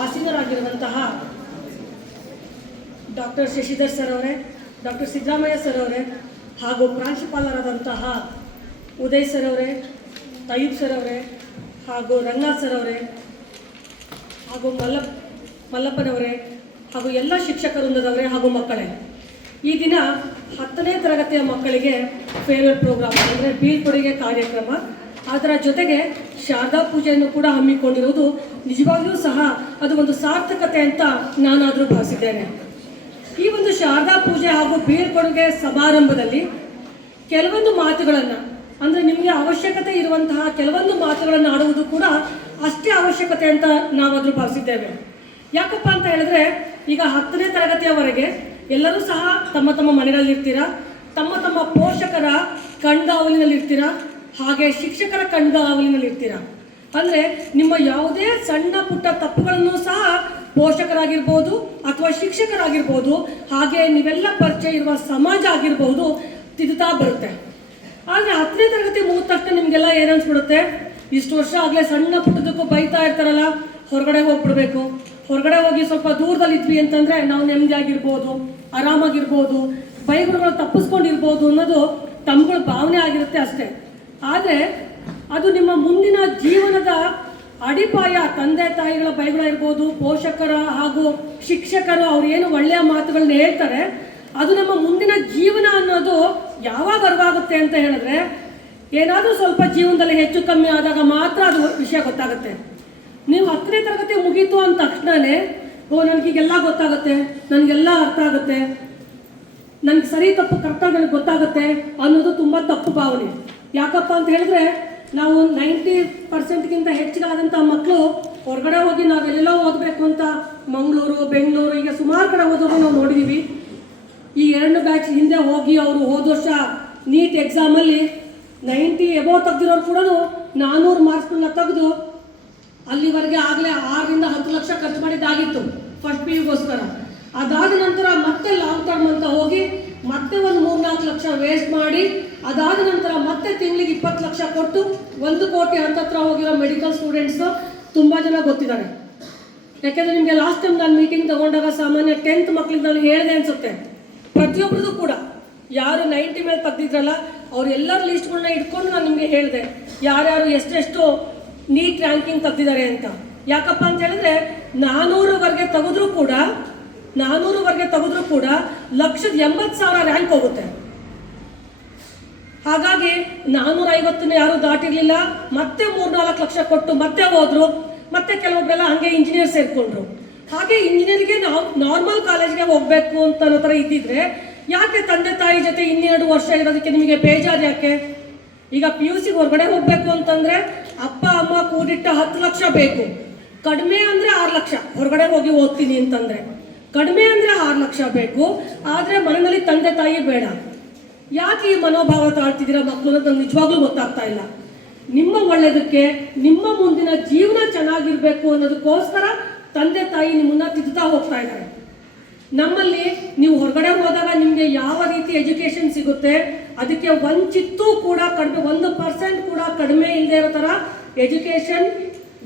ಆಸೀನರಾಗಿರುವಂತಹ doctor Shashidhar sir ಅವರೇ, doctor Siddaramaiah sir ಅವರೇ, ಹಾಗೂ ಪ್ರಾಂಶುಪಾಲರಾದಂತಹ ಉದಯ್ ಸರ್ ಅವರೇ, ತಯ್ಯೂಬ್ ಸರ್ ಅವರೇ, ಹಾಗೂ ರಂಗನಾಥ್ ಸರ್ ಅವರೇ, ಹಾಗೂ ಮಲ್ಲಪ್ಪನವರೇ, ಹಾಗೂ ಎಲ್ಲ ಶಿಕ್ಷಕ ವೃಂದದವರೇ ಹಾಗೂ ಮಕ್ಕಳೇ, ಈ ದಿನ 10ನೇ ತರಗತಿಯ ಮಕ್ಕಳಿಗೆ ಫೇರ್ವೆಲ್ ಪ್ರೋಗ್ರಾಮ್ ಅಂದರೆ ಬೀಳ್ಕೊಡುಗೆ ಕಾರ್ಯಕ್ರಮ, ಅದರ ಜೊತೆಗೆ ಶಾರದಾ ಪೂಜೆಯನ್ನು ಕೂಡ ಹಮ್ಮಿಕೊಂಡಿರುವುದು ನಿಜವಾಗ್ಲೂ ಸಹ ಅದು ಒಂದು ಸಾರ್ಥಕತೆ ಅಂತ ನಾನಾದರೂ ಭಾವಿಸಿದ್ದೇನೆ. ಈ ಒಂದು ಶಾರದಾ ಪೂಜೆ ಹಾಗೂ ಬೀಳ್ಕೊಡುಗೆ ಸಮಾರಂಭದಲ್ಲಿ ಕೆಲವೊಂದು ಮಾತುಗಳನ್ನು ಅಂದರೆ ನಿಮಗೆ ಅವಶ್ಯಕತೆ ಇರುವಂತಹ ಕೆಲವೊಂದು ಮಾತುಗಳನ್ನು ಆಡುವುದು ಕೂಡ ಅಷ್ಟೇ ಅವಶ್ಯಕತೆ ಅಂತ ನಾವಾದರೂ ಭಾವಿಸಿದ್ದೇವೆ. ಯಾಕಪ್ಪ ಅಂತ ಹೇಳಿದ್ರೆ, ಈಗ 10ನೇ ತರಗತಿಯವರೆಗೆ ಎಲ್ಲರೂ ಸಹ ತಮ್ಮ ತಮ್ಮ ಮನೆಗಳಲ್ಲಿರ್ತೀರಾ, ತಮ್ಮ ತಮ್ಮ ಪೋಷಕರ ಕಣ್ಗಾವಲಿನಲ್ಲಿರ್ತೀರಾ, ಹಾಗೆ ಶಿಕ್ಷಕರ ಕಣ್ಗಾವಲಿನಲ್ಲಿರ್ತೀರಾ. ಅಂದರೆ ನಿಮ್ಮ ಯಾವುದೇ ಸಣ್ಣ ಪುಟ್ಟ ತಪ್ಪುಗಳನ್ನು ಸಹ ಪೋಷಕರಾಗಿರ್ಬೋದು ಅಥವಾ ಶಿಕ್ಷಕರಾಗಿರ್ಬೋದು, ಹಾಗೆ ನೀವೆಲ್ಲ ಪರಿಚಯ ಇರುವ ಸಮಾಜ ಆಗಿರ್ಬೋದು ತಿದ್ದುತ್ತಾ ಬರುತ್ತೆ. ಆದರೆ 10ನೇ ತರಗತಿ ಮುಗಿದ ತಕ್ಷಣ ನಿಮಗೆಲ್ಲ ಏನನ್ಸ್ಬಿಡುತ್ತೆ, ಇಷ್ಟು ವರ್ಷ ಆಗಲೇ ಸಣ್ಣ ಪುಟ್ಟದಕ್ಕೂ ಬೈತಾ ಇರ್ತಾರಲ್ಲ, ಹೊರಗಡೆ ಹೋಗ್ಬಿಡ್ಬೇಕು, ಹೊರಗಡೆ ಹೋಗಿ ಸ್ವಲ್ಪ ದೂರದಲ್ಲಿ ಇದ್ವಿ ಅಂತಂದರೆ ನಾವು ನೆಮ್ಮದಿಯಾಗಿರ್ಬೋದು, ಆರಾಮಾಗಿರ್ಬೋದು, ಬೈಗುಳುಗಳು ತಪ್ಪಿಸ್ಕೊಂಡಿರ್ಬೋದು ಅನ್ನೋದು ತಮ್ಮಗಳ ಭಾವನೆ ಆಗಿರುತ್ತೆ ಅಷ್ಟೇ. ಆದರೆ ಅದು ನಿಮ್ಮ ಮುಂದಿನ ಜೀವನದ ಅಡಿಪಾಯ. ತಂದೆ ತಾಯಿಗಳ ಬೈಗಳಿರ್ಬೋದು, ಪೋಷಕರ ಹಾಗೂ ಶಿಕ್ಷಕರು ಅವ್ರು ಏನು ಒಳ್ಳೆಯ ಮಾತುಗಳನ್ನ ಹೇಳ್ತಾರೆ, ಅದು ನಮ್ಮ ಮುಂದಿನ ಜೀವನ ಅನ್ನೋದು ಯಾವಾಗ ಅರಿವಾಗುತ್ತೆ ಅಂತ ಹೇಳಿದ್ರೆ, ಏನಾದರೂ ಸ್ವಲ್ಪ ಜೀವನದಲ್ಲಿ ಹೆಚ್ಚು ಕಮ್ಮಿ ಆದಾಗ ಮಾತ್ರ ಅದು ವಿಷಯ ಗೊತ್ತಾಗುತ್ತೆ. ನೀವು 10ನೇ ತರಗತಿ ಮುಗೀತು ಅಂದ ತಕ್ಷಣವೇ ನನಗೀಗೆಲ್ಲ ಗೊತ್ತಾಗುತ್ತೆ, ನನಗೆಲ್ಲ ಅರ್ಥ ಆಗುತ್ತೆ, ನನಗೆ ಸರಿ ತಪ್ಪು ಕರೆಕ್ಟಾಗಿ ನನಗೆ ಗೊತ್ತಾಗುತ್ತೆ ಅನ್ನೋದು ತುಂಬ ತಪ್ಪು ಭಾವನೆ. ಯಾಕಪ್ಪ ಅಂತ ಹೇಳಿದ್ರೆ, ನಾವು 90% ಹೆಚ್ಚಿಗಾದಂಥ ಮಕ್ಕಳು ಹೊರಗಡೆ ಹೋಗಿ ನಾವೆಲ್ಲೆಲ್ಲೋ ಓದಬೇಕು ಅಂತ ಮಂಗಳೂರು, ಬೆಂಗಳೂರು, ಈಗ ಸುಮಾರು ಕಡೆ ಓದೋರು ನಾವು ನೋಡಿದ್ದೀವಿ. ಈ 2 ಬ್ಯಾಚ್ ಹಿಂದೆ ಹೋಗಿ ಅವರು ಹೋದ ವರ್ಷ ನೀಟ್ ಎಕ್ಸಾಮಲ್ಲಿ 90 ಎಬೋ ತೆಗೆದಿರೋರು ಕೂಡ 400 ಮಾರ್ಕ್ಸ್ಗಳನ್ನ ತೆಗೆದು ಅಲ್ಲಿವರೆಗೆ ಆಗಲೇ 6ರಿಂದ 10 ಲಕ್ಷ ಖರ್ಚು ಮಾಡಿದ್ದಾಗಿತ್ತು ಫಸ್ಟ್ PUಗೋಸ್ಕರ. ಅದಾದ ನಂತರ ಮತ್ತೆ ಲಾಂಗ್ ಟರ್ಮ್ ಅಂತ ಹೋಗಿ ಮತ್ತೆ ಒಂದು 3-4 ಲಕ್ಷ ವೇಸ್ಟ್ ಮಾಡಿ, ಅದಾದ ನಂತರ ಮತ್ತೆ ತಿಂಗಳಿಗೆ 20 ಲಕ್ಷ ಕೊಟ್ಟು 1 ಕೋಟಿ ಹತ್ತತ್ರ ಹೋಗಿರೋ ಮೆಡಿಕಲ್ ಸ್ಟೂಡೆಂಟ್ಸು ತುಂಬ ಜನ ಗೊತ್ತಿದ್ದಾರೆ. ಯಾಕೆಂದರೆ ನಿಮಗೆ ಲಾಸ್ಟ್ ಟೈಮ್ ನಾನು ಮೀಟಿಂಗ್ ತಗೊಂಡಾಗ ಸಾಮಾನ್ಯ 10th ಮಕ್ಕಳಿಗೆ ನಾನು ಹೇಳಿದೆ ಅನಿಸುತ್ತೆ, ಪ್ರತಿಯೊಬ್ಬರದು ಕೂಡ ಯಾರು 90 ಮೇಲೆ ತೆಗೆದಿದ್ರಲ್ಲ ಅವರೆಲ್ಲರ ಲಿಸ್ಟ್ಗಳನ್ನ ಇಟ್ಕೊಂಡು ನಾನು ನಿಮಗೆ ಹೇಳಿದೆ ಯಾರ್ಯಾರು ಎಷ್ಟೆಷ್ಟು ನೀಟ್ ರ್ಯಾಂಕಿಂಗ್ ತೆಗೆದಿದ್ದಾರೆ ಅಂತ. ಯಾಕಪ್ಪ ಅಂತ ಹೇಳಿದ್ರೆ 400ವರೆಗೆ ತೆಗೆದ್ರೂ ಕೂಡ 1,80,000 ರ್ಯಾಂಕ್ ಹೋಗುತ್ತೆ. ಹಾಗಾಗಿ 450 ಯಾರು ದಾಟಿರಲಿಲ್ಲ, ಮತ್ತೆ 3-4 ಲಕ್ಷ ಕೊಟ್ಟು ಮತ್ತೆ ಹೋದ್ರು, ಮತ್ತೆ ಕೆಲವೊಬ್ಬರೆಲ್ಲ ಹಂಗೆ ಇಂಜಿನಿಯರ್ ಸೇರ್ಕೊಂಡ್ರು. ಹಾಗೆ ಇಂಜಿನಿಯರ್ಗೆ ನಾವು ನಾರ್ಮಲ್ ಕಾಲೇಜ್ಗೆ ಹೋಗಬೇಕು ಅಂತ ಅನ್ನೋ ಥರ ಇದ್ದಿದ್ರೆ ಯಾಕೆ ತಂದೆ ತಾಯಿ ಜೊತೆ 2 ವರ್ಷ ಇರೋದಕ್ಕೆ ನಿಮಗೆ ಬೇಜಾರು ಯಾಕೆ? ಈಗ PUC ಹೊರಗಡೆ ಹೋಗಬೇಕು ಅಂತಂದರೆ ಅಪ್ಪ ಅಮ್ಮ ಕೂಡಿಟ್ಟ 10 ಲಕ್ಷ ಬೇಕು. ಕಡಿಮೆ ಅಂದರೆ 6 ಲಕ್ಷ ಹೊರಗಡೆ ಹೋಗಿ ಓದ್ತೀನಿ ಅಂತಂದರೆ, ಕಡಿಮೆ ಅಂದರೆ 6 ಲಕ್ಷ ಬೇಕು. ಆದರೆ ಮನೆಯಲ್ಲಿ ತಂದೆ ತಾಯಿ ಬೇಡ. ಯಾಕೆ ಈ ಮನೋಭಾವ ತಾಳ್ತಿದ್ದೀರಾ ಮಕ್ಕಳು ಅನ್ನೋದು ನಂಗೆ ನಿಜವಾಗ್ಲೂ ಗೊತ್ತಾಗ್ತಾ ಇಲ್ಲ. ನಿಮ್ಮ ಒಳ್ಳೆಯದಕ್ಕೆ, ನಿಮ್ಮ ಮುಂದಿನ ಜೀವನ ಚೆನ್ನಾಗಿರಬೇಕು ಅನ್ನೋದಕ್ಕೋಸ್ಕರ ತಂದೆ ತಾಯಿ ನಿಮ್ಮನ್ನ ತಿದ್ದುತ್ತಾ ಹೋಗ್ತಾ ಇದ್ದಾರೆ. ನಮ್ಮಲ್ಲಿ ನೀವು ಹೊರಗಡೆ ಹೋದಾಗ ನಿಮಗೆ ಯಾವ ರೀತಿ ಎಜುಕೇಷನ್ ಸಿಗುತ್ತೆ, ಅದಕ್ಕೆ ಒಂಚಿತ್ತೂ ಕೂಡ ಕಡಿಮೆ 1% ಕೂಡ ಕಡಿಮೆ ಇಲ್ಲದೆ ಇರೋ ಥರ ಎಜುಕೇಷನ್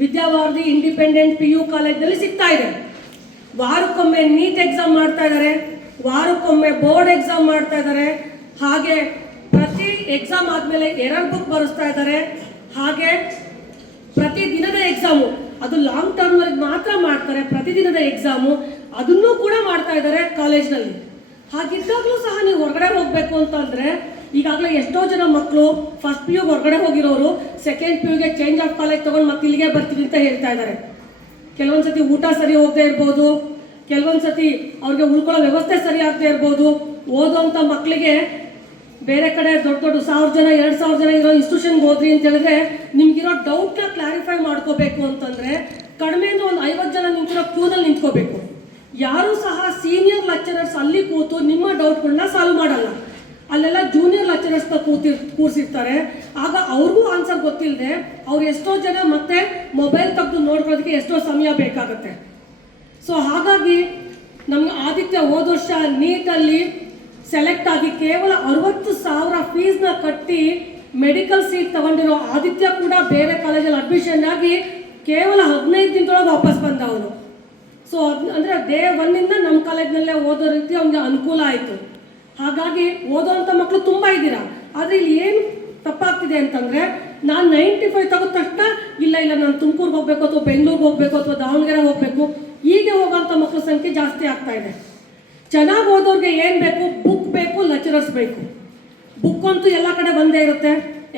ವಿದ್ಯಾವಾರ್ಧಿ ಇಂಡಿಪೆಂಡೆಂಟ್ PU ಕಾಲೇಜ್ನಲ್ಲಿ ಸಿಗ್ತಾ ಇದೆ. ವಾರಕ್ಕೊಮ್ಮೆ ನೀಟ್ ಎಕ್ಸಾಮ್ ಮಾಡ್ತಾ ಇದ್ದಾರೆ, ವಾರಕ್ಕೊಮ್ಮೆ ಬೋರ್ಡ್ ಎಕ್ಸಾಮ್ ಮಾಡ್ತಾ ಇದ್ದಾರೆ, ಹಾಗೆ ಪ್ರತಿ ಎಕ್ಸಾಮ್ ಆದಮೇಲೆ ಎರರ್ ಬುಕ್ ಬರೆಸ್ತಾ ಇದ್ದಾರೆ, ಹಾಗೆ ಪ್ರತಿ ದಿನದ ಎಕ್ಸಾಮು ಅದು ಲಾಂಗ್ ಟರ್ಮ್ವರೆಗೆ ಮಾತ್ರ ಮಾಡ್ತಾರೆ. ಪ್ರತಿದಿನದ ಎಕ್ಸಾಮು ಅದನ್ನೂ ಕೂಡ ಮಾಡ್ತಾ ಇದ್ದಾರೆ ಕಾಲೇಜ್ನಲ್ಲಿ. ಹಾಗಿದ್ದಾಗಲೂ ಸಹ ನೀವು ಹೊರಗಡೆ ಹೋಗಬೇಕು ಅಂತಂದರೆ, ಈಗಾಗಲೇ ಎಷ್ಟೋ ಜನ ಮಕ್ಕಳು ಫಸ್ಟ್ PU ಹೊರಗಡೆ ಹೋಗಿರೋರು ಸೆಕೆಂಡ್ PUಗೆ ಚೇಂಜ್ ಆಫ್ ಕಾಲೇಜ್ ತೊಗೊಂಡು ಮತ್ತೆ ಇಲ್ಲಿಗೆ ಬರ್ತೀವಿ ಅಂತ ಹೇಳ್ತಾ ಇದ್ದಾರೆ. ಕೆಲವೊಂದು ಸತಿ ಊಟ ಸರಿ ಹೋಗದೆ ಇರ್ಬೋದು, ಕೆಲವೊಂದು ಸತಿ ಅವ್ರಿಗೆ ಉಳ್ಕೊಳ್ಳೋ ವ್ಯವಸ್ಥೆ ಸರಿ ಆಗದೆ ಇರ್ಬೋದು. ಓದೋವಂಥ ಮಕ್ಕಳಿಗೆ ಬೇರೆ ಕಡೆ ದೊಡ್ಡ 1000 ಜನ 2000 ಜನ ಇರೋ ಇನ್ಸ್ಟಿಟ್ಯೂಷನ್ಗೆ ಹೋದ್ರಿ ಅಂತ ಹೇಳಿದ್ರೆ ನಿಮ್ಗಿರೋ ಡೌಟ್ನ ಕ್ಲಾರಿಫೈ ಮಾಡ್ಕೋಬೇಕು ಅಂತಂದರೆ ಕಡಿಮೆ ಅಂದರೆ ಒಂದು 50 ಜನ ನಿಂತಿರೋ ಕ್ಯೂನಲ್ಲಿ ನಿಂತ್ಕೋಬೇಕು. ಯಾರೂ ಸಹ ಸೀನಿಯರ್ ಲೆಕ್ಚರರ್ಸ್ ಅಲ್ಲಿ ಕೂತು ನಿಮ್ಮ ಡೌಟ್ಗಳನ್ನ ಸಾಲ್ವ್ ಮಾಡಲ್ಲ. ಅಲ್ಲೆಲ್ಲ ಜೂನಿಯರ್ ಲೆಕ್ಚರರ್ಸ್ನ ಕೂರಿಸಿರ್ತಾರೆ. ಆಗ ಅವ್ರಿಗೂ ಆನ್ಸರ್ ಗೊತ್ತಿಲ್ಲದೆ ಅವ್ರು ಎಷ್ಟೋ ಜನ ಮತ್ತೆ ಮೊಬೈಲ್ ತೆಗೆದು ನೋಡ್ಕೊಳ್ಳೋದಕ್ಕೆ ಎಷ್ಟೋ ಸಮಯ ಬೇಕಾಗುತ್ತೆ. ಸೊ ಹಾಗಾಗಿ ನಮ್ಗೆ ಆದಿತ್ಯ ಹೋದ ವರ್ಷ ನೀಟಲ್ಲಿ ಸೆಲೆಕ್ಟ್ ಆಗಿ ಕೇವಲ 60,000 ಫೀಸ್ನ ಕಟ್ಟಿ ಮೆಡಿಕಲ್ ಸೀಟ್ ತಗೊಂಡಿರೋ ಆದಿತ್ಯ ಕೂಡ ಬೇರೆ ಕಾಲೇಜಲ್ಲಿ ಅಡ್ಮಿಷನ್ ಆಗಿ ಕೇವಲ 15 ದಿನದೊಳಗೆ ವಾಪಸ್ ಬಂದ ಅವನು. ಡೇ ಒನ್ನಿಂದ ನಮ್ಮ ಕಾಲೇಜ್ನಲ್ಲೇ ಓದೋ ರೀತಿ ಅವ್ನಿಗೆ ಅನುಕೂಲ ಆಯಿತು. ಹಾಗಾಗಿ ಓದೋವಂಥ ಮಕ್ಕಳು ತುಂಬ ಇದ್ದೀರಾ. ಆದರೆ ಇಲ್ಲಿ ಏನು ತಪ್ಪಾಗ್ತಿದೆ ಅಂತಂದರೆ, ನಾನು 95 ತೆಗೆದ ತಕ್ಷಣ ಇಲ್ಲ ನಾನು ತುಮಕೂರಿಗೆ ಹೋಗಬೇಕು ಅಥವಾ ಬೆಂಗಳೂರಿಗೆ ಹೋಗಬೇಕು ಅಥವಾ ದಾವಣಗೆರೆ ಹೋಗಬೇಕು, ಹೀಗೆ ಹೋಗೋಂಥ ಮಕ್ಕಳ ಸಂಖ್ಯೆ ಜಾಸ್ತಿ ಆಗ್ತಾ ಇದೆ. ಚೆನ್ನಾಗಿ ಓದೋರಿಗೆ ಏನು ಬೇಕು? ಬುಕ್ ಬೇಕು, ಲೆಕ್ಚರರ್ಸ್ ಬೇಕು. ಬುಕ್ ಅಂತೂ ಎಲ್ಲ ಕಡೆ ಬಂದೇ ಇರುತ್ತೆ.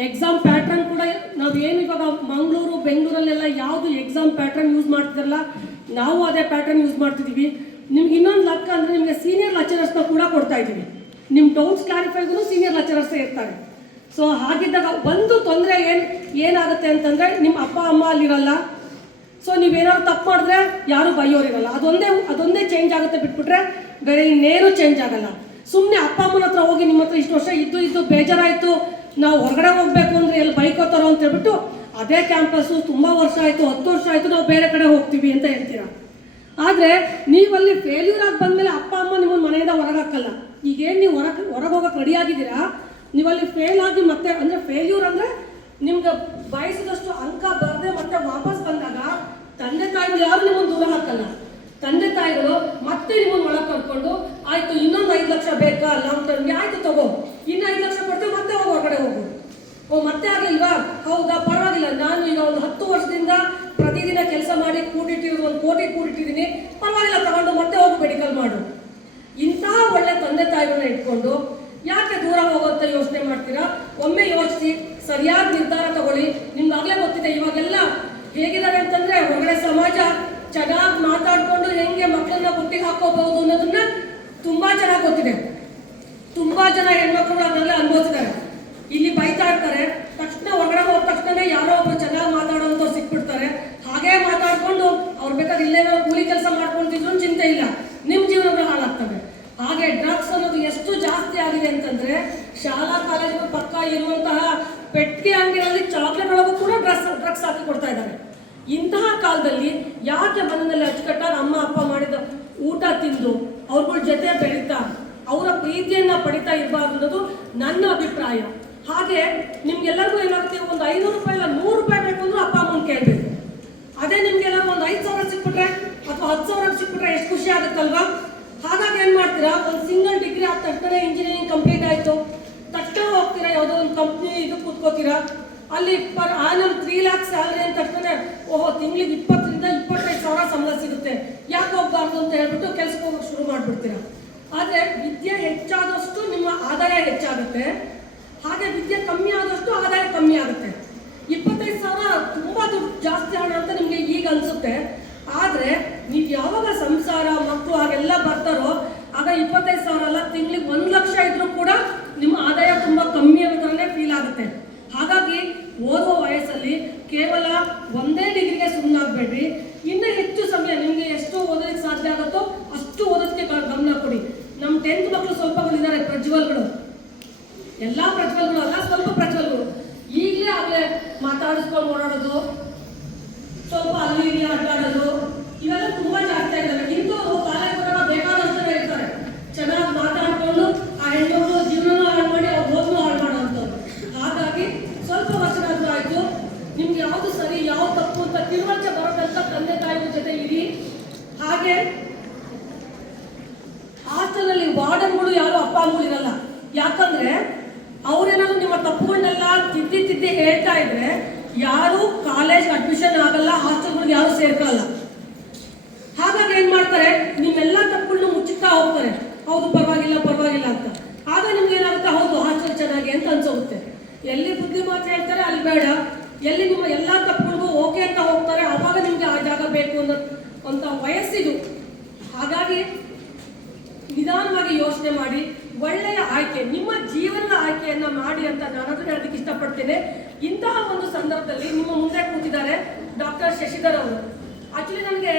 ಎಕ್ಸಾಮ್ ಪ್ಯಾಟ್ರನ್ ಕೂಡ ನಾವು ಏನು ಇವಾಗ ಮಂಗಳೂರು ಬೆಂಗಳೂರಲ್ಲೆಲ್ಲ ಯಾವುದು ಎಕ್ಸಾಮ್ ಪ್ಯಾಟ್ರನ್ ಯೂಸ್ ಮಾಡ್ತಿರಲ್ಲ, ನಾವು ಅದೇ ಪ್ಯಾಟ್ರನ್ ಯೂಸ್ ಮಾಡ್ತಿದ್ದೀವಿ. ನಿಮ್ಗೆ ಇನ್ನೊಂದು ಲಕ್ಕ ಅಂದರೆ ನಿಮಗೆ ಸೀನಿಯರ್ ಲೆಕ್ಚರರ್ಸ್ನ ಕೂಡ ಕೊಡ್ತಾ ಇದ್ದೀವಿ. ನಿಮ್ಮ ಡೌಟ್ಸ್ ಕ್ಲಾರಿಫೈಗೂ ಸೀನಿಯರ್ ಲೆಕ್ಚರರ್ಸೇ ಇರ್ತಾರೆ. ಸೊ ಹಾಗಿದ್ದಾಗ ಒಂದು ತೊಂದರೆ ಏನಾಗುತ್ತೆ ಅಂತಂದರೆ, ನಿಮ್ಮ ಅಪ್ಪ ಅಮ್ಮ ಅಲ್ಲಿರಲ್ಲ. ಸೊ ನೀವೇನಾದ್ರು ತಪ್ಪು ಮಾಡಿದ್ರೆ ಯಾರೂ ಬೈಯೋರಿರಲ್ಲ. ಅದೊಂದೇ ಚೇಂಜ್ ಆಗುತ್ತೆ ಬಿಟ್ಬಿಟ್ರೆ ಬೇರೆ ಇನ್ನೇನು ಚೇಂಜ್ ಆಗಲ್ಲ. ಸುಮ್ಮನೆ ಅಪ್ಪ ಅಮ್ಮನ ಹತ್ರ ಹೋಗಿ ನಿಮ್ಮ ಹತ್ರ ಇಷ್ಟು ವರ್ಷ ಇದ್ದು ಬೇಜಾರಾಯಿತು, ನಾವು ಹೊರಗಡೆ ಹೋಗಬೇಕು ಅಂದರೆ ಎಲ್ಲಿ ಬೈಕೋತಾರೋ ಅಂತ ಹೇಳ್ಬಿಟ್ಟು ಅದೇ ಕ್ಯಾಂಪಸ್ಸು ತುಂಬ ವರ್ಷ ಆಯಿತು, 10 ವರ್ಷ ಆಯಿತು, ನಾವು ಬೇರೆ ಕಡೆ ಹೋಗ್ತೀವಿ ಅಂತ ಹೇಳ್ತೀರಾ. ಆದರೆ ನೀವಲ್ಲಿ ಫೇಲ್ಯೂರ್ ಆಗಿ ಬಂದಮೇಲೆ ಅಪ್ಪ ಅಮ್ಮ ನಿಮ್ಮನ್ನು ಮನೆಯಿಂದ ಹೊರಗೆ ಹಾಕಲ್ಲ. ಈಗೇನು ನೀವು ಹೊರಗೆ ಹೋಗೋಕೆ ರೆಡಿಯಾಗಿದ್ದೀರಾ, ನೀವಲ್ಲಿ ಫೇಲ್ ಆಗಿ ಮತ್ತೆ ಅಂದರೆ ಫೇಲ್ಯೂರ್ ಅಂದರೆ ನಿಮ್ಗೆ ಬಯಸಿದಷ್ಟು ಅಂಕ ಬರದೆ ಮತ್ತೆ ವಾಪಸ್ ಬಂದಾಗ ತಂದೆ ತಾಯಿಗಳು ಯಾರು ನಿಮ್ಮನ್ನು ದೂರ ಹಾಕಲ್ಲ. ತಂದೆ ತಾಯಿಗಳು ಮತ್ತೆ ನಿಮ್ಮನ್ನು ಒಳಗೆ ಕರ್ಕೊಂಡು, ಆಯಿತು ಇನ್ನೊಂದು 5 ಲಕ್ಷ ಬೇಕಾ ಲಾಂಗ್ ಟರ್ಮ್ಗೆ, ಆಯಿತು ತಗೋ, ಇನ್ನು 5 ಲಕ್ಷ ಕೊಡ್ತೇವೆ, ಮತ್ತೆ ಹೋಗಿ ಹೊರಗಡೆ ಹೋಗು. ಮತ್ತೆ ಆಗಿಲ್ವಾ? ಹೌದಾ, ಪರವಾಗಿಲ್ಲ, ನಾನು ಈಗ ಒಂದು 10 ವರ್ಷದಿಂದ ಪ್ರತಿದಿನ ಕೆಲಸ ಮಾಡಿ ಕೂಡಿಟ್ಟಿರೋದು 1 ಕೋಟಿ ಕೂಡಿಟ್ಟಿದ್ದೀನಿ, ಪರವಾಗಿಲ್ಲ, ತಗೊಂಡು ಮತ್ತೆ ಹೋಗಿ ಮೆಡಿಕಲ್ ಮಾಡು. ಇಂಥ ಒಳ್ಳೆ ತಂದೆ ತಾಯಿಗಳನ್ನ ಇಟ್ಕೊಂಡು ಯಾಕೆ ದೂರ ಹೋಗೋಂತ ಯೋಚನೆ ಮಾಡ್ತೀರಾ? ಒಮ್ಮೆ ಯೋಚಿಸಿ, ಸರಿಯಾದ ನಿರ್ಧಾರ ತಗೊಳ್ಳಿ. ನಿಮ್ಗಾಗಲೇ ಗೊತ್ತಿದೆ ಇವಾಗೆಲ್ಲ ಹೇಗಿದ್ದಾರೆ ಅಂತಂದರೆ, ಹೊರಗಡೆ ಸಮಾಜ ಚೆನ್ನಾಗಿ ಮಾತಾಡಿಕೊಂಡು ಹೆಂಗೆ ಮಕ್ಕಳನ್ನ ಬುಟ್ಟಿಗೆ ಹಾಕೋಬಹುದು ಅನ್ನೋದನ್ನ ತುಂಬ ಚೆನ್ನಾಗಿ ಗೊತ್ತಿದೆ. ತುಂಬ ಜನ ಹೆಣ್ಮಕ್ಳು ಅದನ್ನೆಲ್ಲ ಅನುಭವಿಸಿದ್ದಾರೆ. ಇಲ್ಲಿ ಬೈತಾ ಇರ್ತಾರೆ, ತಕ್ಷಣ ಹೊರಗಡೆ ಹೋದ ತಕ್ಷಣ ಯಾರೋ ಒಬ್ರು ಚೆನ್ನಾಗಿ ಮಾತಾಡೋಂಥವ್ರು ಸಿಕ್ಬಿಡ್ತಾರೆ. ಹಾಗೇ ಮಾತಾಡ್ಕೊಂಡು ಅವ್ರು ಬೇಕಾದ್ರೆ ಇಲ್ಲೇ ನಾವು ಕೂಲಿ ಕೆಲಸ ಮಾಡ್ಕೊಳ್ತಿದ್ರು ಚಿಂತೆ ಇಲ್ಲ, ನಿಮ್ಮ ಜೀವನಗಳು ಹಾಳಾಗ್ತವೆ. ಹಾಗೆ ಡ್ರಗ್ಸ್ ಅನ್ನೋದು ಎಷ್ಟು ಜಾಸ್ತಿ ಆಗಿದೆ ಅಂತಂದರೆ, ಶಾಲಾ ಕಾಲೇಜುಗಳ ಪಕ್ಕ ಇರುವಂತಹ ಪೆಟ್ಟಿಗೆ ಅಂಗಡಿಗಳಲ್ಲಿ ಚಾಕ್ಲೇಟ್ ಒಳಗೂ ಕೂಡ ಡ್ರಗ್ಸ್ ಹಾಕಿ ಕೊಡ್ತಾ ಇದ್ದಾರೆ. ಇಂತಹ ಕಾಲದಲ್ಲಿ ಯಾಕೆ ಮನೆಯಲ್ಲಿ ಅಚ್ಚುಕಟ್ಟಾಗಿ ಅಮ್ಮ ಅಪ್ಪ ಮಾಡಿದ ಊಟ ತಿಂದು ಅವ್ರಗಳ ಜೊತೆ ಬೆಳೀತಾ ಅವರ ಪ್ರೀತಿಯನ್ನು ಪಡಿತಾ ಇರಬಾರ್ದು ಅನ್ನೋದು ನನ್ನ ಅಭಿಪ್ರಾಯ. ಹಾಗೆ ನಿಮ್ಗೆಲ್ಲರಿಗೂ ಏನಾಗುತ್ತೆ, ಒಂದು 500 ರೂಪಾಯಿ ಇಲ್ಲ 100 ರೂಪಾಯಿ ಬೇಕು ಅಂದ್ರೂ ಅಪ್ಪ ಅಮ್ಮನ ಕೇಳಬೇಕು. ಅದೇ ನಿಮ್ಗೆಲ್ಲರೂ ಒಂದು 5,000 ಸಿಕ್ಬಿಟ್ರೆ ಅಥವಾ 10,000 ಸಿಕ್ಬಿಟ್ರೆ ಎಷ್ಟು ಖುಷಿ ಆಗುತ್ತಲ್ವಾ? ಹಾಗಾಗಿ ಏನು ಮಾಡ್ತೀರಾ, ಒಂದು ಸಿಂಗಲ್ ಡಿಗ್ರಿ ಆದ ತಕ್ಷಣ ಇಂಜಿನಿಯರಿಂಗ್ ಕಂಪ್ಲೀಟ್ ಆಯಿತು, ತಕ್ಷಣ ಹೋಗ್ತೀರಾ ಯಾವುದೋ ಒಂದು ಕಂಪ್ನಿ ಇದು ಕೂತ್ಕೋತೀರಾ, ಅಲ್ಲಿ ಆನಮ್ 3 lakhs ಸ್ಯಾಲ್ರಿ ಅಂತ ತಕ್ಷಣ ಓಹೋ ತಿಂಗಳಿಗೆ 20 ರಿಂದ 25 ಸಾವಿರ ಸಂಬಳ ಸಿಗುತ್ತೆ, ಯಾಕೆ ಹೋಗ್ಬಾರ್ದು ಅಂತ ಹೇಳ್ಬಿಟ್ಟು ಕೆಲಸಕ್ಕೆ ಹೋಗೋಕೆ ಶುರು ಮಾಡಿಬಿಡ್ತೀರಾ. ಆದರೆ ವಿದ್ಯೆ ಹೆಚ್ಚಾದಷ್ಟು ನಿಮ್ಮ ಆದಾಯ ಹೆಚ್ಚಾಗುತ್ತೆ, ಹಾಗೆ ವಿದ್ಯೆ ಕಮ್ಮಿ ಆದಷ್ಟು ಆದಾಯ ಕಮ್ಮಿ ಆಗುತ್ತೆ. 25 ಸಾವಿರ ತುಂಬ ದುಡ್ಡು ಜಾಸ್ತಿ ಹಣ ಅಂತ ನಿಮಗೆ ಈಗ ಅನಿಸುತ್ತೆ. ಆದರೆ ನೀವು ಯಾವಾಗ ಸಂಸಾರ ಮಕ್ಕಳು ಹಾಗೆಲ್ಲ ಬರ್ತಾರೋ ಆಗ 25 ಸಾವಿರ ಅಲ್ಲ, ತಿಂಗಳಿಗೆ 1 ಲಕ್ಷ ಇದ್ರೂ ಕೂಡ ನಿಮ್ಮ ಆದಾಯ ತುಂಬ ಕಮ್ಮಿ ಅನ್ನೋ ಥರನೇ ಫೀಲ್ ಆಗುತ್ತೆ. ಹಾಗಾಗಿ ಓದುವ ವಯಸ್ಸಲ್ಲಿ ಕೇವಲ ಒಂದೇ ಡಿಗ್ರಿಗೆ ಸುಮ್ಮನಾಗಬೇಡ್ರಿ. ಇನ್ನೂ ಹೆಚ್ಚು ಸಮಯ ನಿಮಗೆ ಎಷ್ಟು ಓದೋದಕ್ಕೆ ಸಾಧ್ಯ ಆಗುತ್ತೋ ಅಷ್ಟು ಓದೋದಕ್ಕೆ ಗಮನ ಕೊಡಿ. ನಮ್ಮ 10th ಮಕ್ಕಳು ಸ್ವಲ್ಪಗಳಿದ್ದಾರೆ, ಪ್ರಜ್ವಲ್ಗಳು, ಎಲ್ಲ ಪ್ರಜ್ವಲ್ಗಳು ಅಲ್ಲ, ಸ್ವಲ್ಪ ಪ್ರಜ್ವಲ್ಗಳು ಈಗಲೇ ಆಗಲೇ ಮಾತಾಡಿಸ್ಕೊಂಡು ಓಡಾಡೋದು, ಸ್ವಲ್ಪ ಅಲ್ಲಿ ಇಲ್ಲಿ ಅಡ್ಡಾಡೋದು, ಇವೆಲ್ಲ ತುಂಬ ಜಾಸ್ತಿ ಆಗಿದ್ದಾವೆ. ಇಂಥವ್ರು ಕಾಲೇಜ್ ಬರೋಣ ಬೇಕಾದಷ್ಟು ಇರ್ತಾರೆ, ಚೆನ್ನಾಗಿ ಮಾತಾಡಿಕೊಂಡು ಆ ಹೆಣ್ಣುಗಳು ಜೀವನ ಹಾಳು ಮಾಡಿ ಅವ್ರು ಓದನ್ನು ಹಾಳು ಮಾಡೋಂಥವ್ರು. ಹಾಗಾಗಿ ಸ್ವಲ್ಪ ವರ್ಷನಾದ್ರೂ ಆಯಿತು, ನಿಮ್ಗೆ ಯಾವುದು ಸರಿ ಯಾವ್ದು ತಪ್ಪು ಅಂತ ತಿಳುವಳಿಕೆ ಬರೋದಂತ ತಂದೆ ತಾಯಿಗಳ ಜೊತೆ ಇರಿ. ಹಾಗೆ ಹಾಸ್ಟೆಲಲ್ಲಿ ವಾರ್ಡನ್ಗಳು ಯಾರು ಅಪ್ಪ ಅಮ್ಮಗಳಿರಲ್ಲ. ಯಾಕಂದರೆ ಅವರೇನಾದ್ರು ನಿಮ್ಮ ತಪ್ಪುಗಳನ್ನೆಲ್ಲ ತಿದ್ದಿ ಹೇಳ್ತಾ ಇದ್ರೆ ಯಾರು ಕಾಲೇಜ್ ಅಡ್ಮಿಷನ್ ಆಗಲ್ಲ, ಹಾಸ್ಟೆಲ್ಗಳಿಗೆ ಯಾರು ಸೇರ್ಕೊಳ್ಳಲ್ಲ. ಹಾಗಾಗಿ ಏನು ಮಾಡ್ತಾರೆ, ನಿಮ್ಮೆಲ್ಲ ತಪ್ಪುಗಳನ್ನ ಮುಚ್ಚುತ್ತಾ ಹೋಗ್ತಾರೆ, ಹೌದು ಪರವಾಗಿಲ್ಲ ಅಂತ. ಆಗ ನಿಮ್ಗೆ ಏನಾಗುತ್ತೆ, ಹೌದು ಹಾಸ್ಟೆಲ್ ಚೆನ್ನಾಗಿ ಅಂತ ಅನ್ಸೋಗುತ್ತೆ. ಎಲ್ಲಿ ಬುದ್ಧಿ ಮಾತು ಹೇಳ್ತಾರೆ ಅಲ್ಲಿ ಬೇಡ, ಎಲ್ಲಿ ನಿಮ್ಮ ಎಲ್ಲ ತಪ್ಪುಗಳಿಗೂ ಓಕೆ ಅಂತ ಹೋಗ್ತಾರೆ, ಆವಾಗ ನಿಮಗೆ ಆ ಜಾಗ ಬೇಕು ಅಂತ ವಯಸ್ಸಿದು. ಹಾಗಾಗಿ ನಿಧಾನವಾಗಿ ಯೋಚನೆ ಮಾಡಿ ಒಳ್ಳೆಯ ಆಯ್ಕೆ, ನಿಮ್ಮ ಜೀವನದ ಆಯ್ಕೆಯನ್ನು ಮಾಡಿ ಅಂತ ನಾನಾದರೂ ಹೇಳೋದಕ್ಕೆ ಇಷ್ಟಪಡ್ತೇನೆ. ಇಂತಹ ಒಂದು ಸಂದರ್ಭದಲ್ಲಿ ನಿಮ್ಮ ಮುಂದೆ ಕೂತಿದ್ದಾರೆ ಡಾಕ್ಟರ್ ಶಶಿಧರ್ ಅವರು. ಆಕ್ಚುಲಿ ನನಗೆ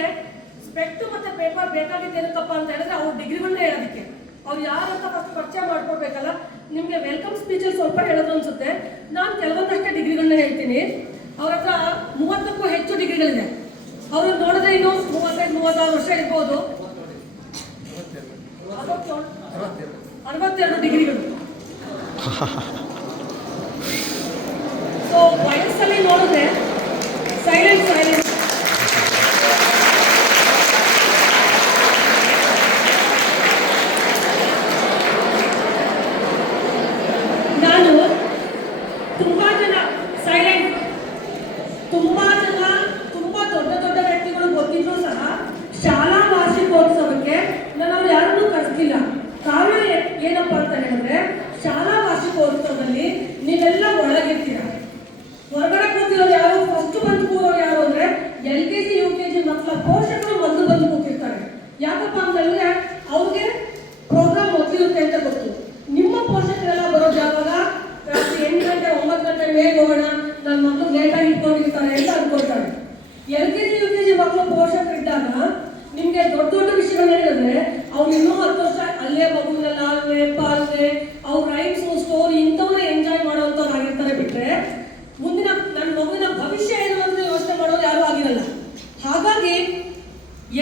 ಸ್ಪೆಕ್ಟ್ ಮತ್ತು ಪೇಪರ್ ಬೇಕಾಗಿದ್ದೇನಕ್ಕಪ್ಪ ಅಂತ ಹೇಳಿದ್ರೆ ಅವ್ರ ಡಿಗ್ರಿಗಳನ್ನೇ ಹೇಳೋದಕ್ಕೆ. ಅವ್ರು ಯಾರು ಅಂತ ಫಸ್ಟ್ ಪರಿಚಯ ಮಾಡ್ಕೊಡ್ಬೇಕಲ್ಲ. ನಿಮಗೆ ವೆಲ್ಕಮ್ ಸ್ಪೀಚಲ್ಲಿ ಸ್ವಲ್ಪ ಹೇಳೋದು ಅನಿಸುತ್ತೆ. ನಾನು ಕೆಲವೊಂದಷ್ಟೇ ಡಿಗ್ರಿಗಳನ್ನ ಹೇಳ್ತೀನಿ. ಅವ್ರ ಹತ್ರ 30ಕ್ಕೂ ಹೆಚ್ಚು ಡಿಗ್ರಿಗಳಿದೆ. ಅವರು ನೋಡಿದ್ರೆ ಇನ್ನೂ 35-36 ವರ್ಷ ಇರ್ಬೋದು. 62 ಡಿಗ್ರಿಗಳು. ಸೊ ವಯಸ್ಸಲ್ಲಿ ನೋಡಿದ್ರೆ ಸೈಲೆಂಟ್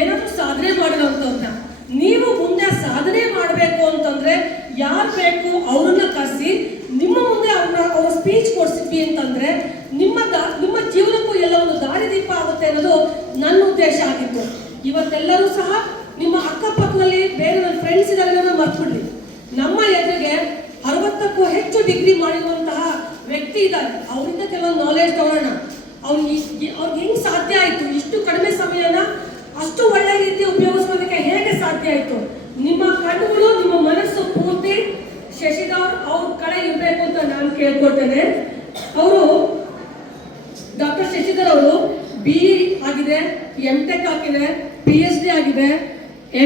ಏನಾದರೂ ಸಾಧನೆ ಮಾಡಿರೋಂಥವ್ರನ್ನ. ನೀವು ಮುಂದೆ ಸಾಧನೆ ಮಾಡಬೇಕು ಅಂತಂದ್ರೆ ಯಾರು ಬೇಕು ಅವ್ರನ್ನ ಕರೆಸಿ ನಿಮ್ಮ ಮುಂದೆ ಅವ್ರ ಸ್ಪೀಚ್ ಕೊಡಿಸಿದ್ವಿ ಅಂತಂದ್ರೆ ನಿಮ್ಮ ಜೀವನಕ್ಕೂ ಎಲ್ಲ ಒಂದು ದಾರಿದೀಪ ಆಗುತ್ತೆ ಅನ್ನೋದು ನನ್ನ ಉದ್ದೇಶ ಆಗಿತ್ತು. ಇವತ್ತೆಲ್ಲರೂ ಸಹ ನಿಮ್ಮ ಅಕ್ಕಪಕ್ಕದಲ್ಲಿ ಬೇರೆ ನನ್ನ ಫ್ರೆಂಡ್ಸ್ ಇದ್ದಾರೆ ಮರ್ತ್ಬಿಡ್ರಿ. ನಮ್ಮ ಎದುರಿಗೆ 60ಕ್ಕೂ ಹೆಚ್ಚು ಡಿಗ್ರಿ ಮಾಡಿರುವಂತಹ ವ್ಯಕ್ತಿ ಇದ್ದಾರೆ. ಅವರಿಂದ ಕೆಲವೊಂದು ನಾಲೆಜ್ ತಗೊಳ್ಳೋಣ. ಅವ್ರಿಗೆ ಹೆಂಗ್ ಸಾಧ್ಯ ಆಯಿತು ಇಷ್ಟು ಕಡಿಮೆ ಸಮಯನ ಅಷ್ಟು ಒಳ್ಳೆ ರೀತಿ ಉಪಯೋಗಿಸೋದಕ್ಕೆ ಹೇಗೆ ಸಾಧ್ಯ ಆಯಿತು? ನಿಮ್ಮ ಕಣ್ಣುಗಳು ನಿಮ್ಮ ಮನಸ್ಸು ಪೂರ್ತಿ ಶಶಿಧರ್ ಅವ್ರ ಕಡೆ ಇರಬೇಕು ಅಂತ ನಾನು ಕೇಳ್ಕೊಳ್ತೇನೆ. ಅವರು ಡಾಕ್ಟರ್ ಶಶಿಧರ್ ಅವರು BE ಆಗಿದೆ, MTech ಆಗಿದೆ, PhD ಆಗಿದೆ,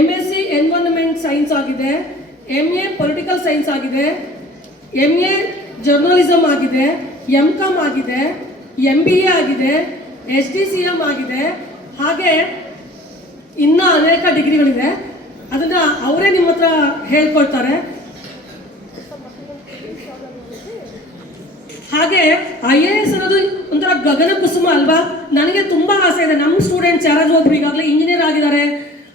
MSc ಎನ್ವೈರನ್ಮೆಂಟ್ ಸೈನ್ಸ್ ಆಗಿದೆ, MA ಪೊಲಿಟಿಕಲ್ ಸೈನ್ಸ್ ಆಗಿದೆ, MA ಜರ್ನಲಿಸಮ್ ಆಗಿದೆ, MCom ಆಗಿದೆ, MBA ಆಗಿದೆ, SDCM ಆಗಿದೆ. ಹಾಗೆ ಇನ್ನೂ ಅನೇಕ ಡಿಗ್ರಿಗಳಿದೆ. ಅದನ್ನ ಅವರೇ ನಿಮ್ಮ ಹತ್ರ ಹೇಳ್ಕೊಳ್ತಾರೆ. ಹಾಗೆ IAS ಅನ್ನೋದು ಒಂಥರ ಗಗನ ಕುಸುಮ ಅಲ್ವಾ? ನನಗೆ ತುಂಬಾ ಆಸೆ ಇದೆ. ನಮ್ಮ ಸ್ಟೂಡೆಂಟ್ಸ್ ಯಾರಾದ್ರೂ ಒಬ್ರು ಈಗಾಗಲೇ ಇಂಜಿನಿಯರ್ ಆಗಿದ್ದಾರೆ.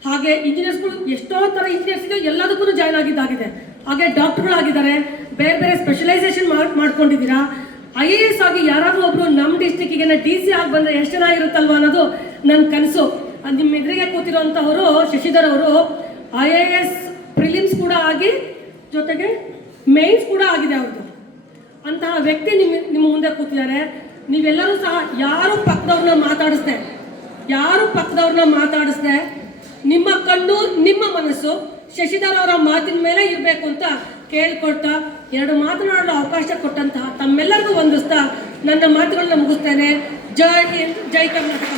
ಹಾಗೆ ಇಂಜಿನಿಯರ್ಸ್ಗಳು ಎಷ್ಟೋ ಥರ ಇಂಜಿನಿಯರ್ಸ್ ಇದೆ, ಎಲ್ಲದಕ್ಕೂ ಜಾಯ್ನ್ ಆಗಿದ್ದಾಗಿದೆ. ಹಾಗೆ ಡಾಕ್ಟರ್ಗಳಾಗಿದ್ದಾರೆ, ಬೇರೆ ಬೇರೆ ಸ್ಪೆಷಲೈಸೇಷನ್ ಮಾಡ್ಕೊಂಡಿದ್ದೀರಾ. IAS ಆಗಿ ಯಾರಾದರೂ ಒಬ್ರು ನಮ್ಮ ಡಿಸ್ಟಿಕ್ಕಿಗೆ DC ಆಗಿ ಬಂದರೆ ಎಷ್ಟು ಚೆನ್ನಾಗಿರುತ್ತಲ್ವ ಅನ್ನೋದು ನನ್ನ ಕನಸು. ನಿಮ್ಮ ಎದುರಿಗೆ ಕೂತಿರೋಂಥವರು ಶಶಿಧರ್ ಅವರು IAS ಪ್ರಿಲಿಮ್ಸ್ ಕೂಡ ಆಗಿ ಜೊತೆಗೆ ಮೇನ್ಸ್ ಕೂಡ ಆಗಿದೆ ಅವ್ರದ್ದು. ಅಂತಹ ವ್ಯಕ್ತಿ ನಿಮ್ಮ ಮುಂದೆ ಕೂತಿದ್ದಾರೆ. ನೀವೆಲ್ಲರೂ ಸಹ ಯಾರು ಪಕ್ಕದವ್ರನ್ನ ಮಾತಾಡಿಸ್ದೆ ನಿಮ್ಮ ಕಣ್ಣು ನಿಮ್ಮ ಮನಸ್ಸು ಶಶಿಧರ್ ಅವರ ಮಾತಿನ ಮೇಲೆ ಇರಬೇಕು ಅಂತ ಕೇಳ್ಕೊಳ್ತಾ 2 ಮಾತನಾಡಲು ಅವಕಾಶ ಕೊಟ್ಟಂತಹ ತಮ್ಮೆಲ್ಲರಿಗೂ ವಂದಿಸ್ತಾ ನನ್ನ ಮಾತುಗಳನ್ನ ಮುಗಿಸ್ತೇನೆ. ಜೈ ಹಿಂದ್, ಜೈ ಕರ್ನಾಟಕ.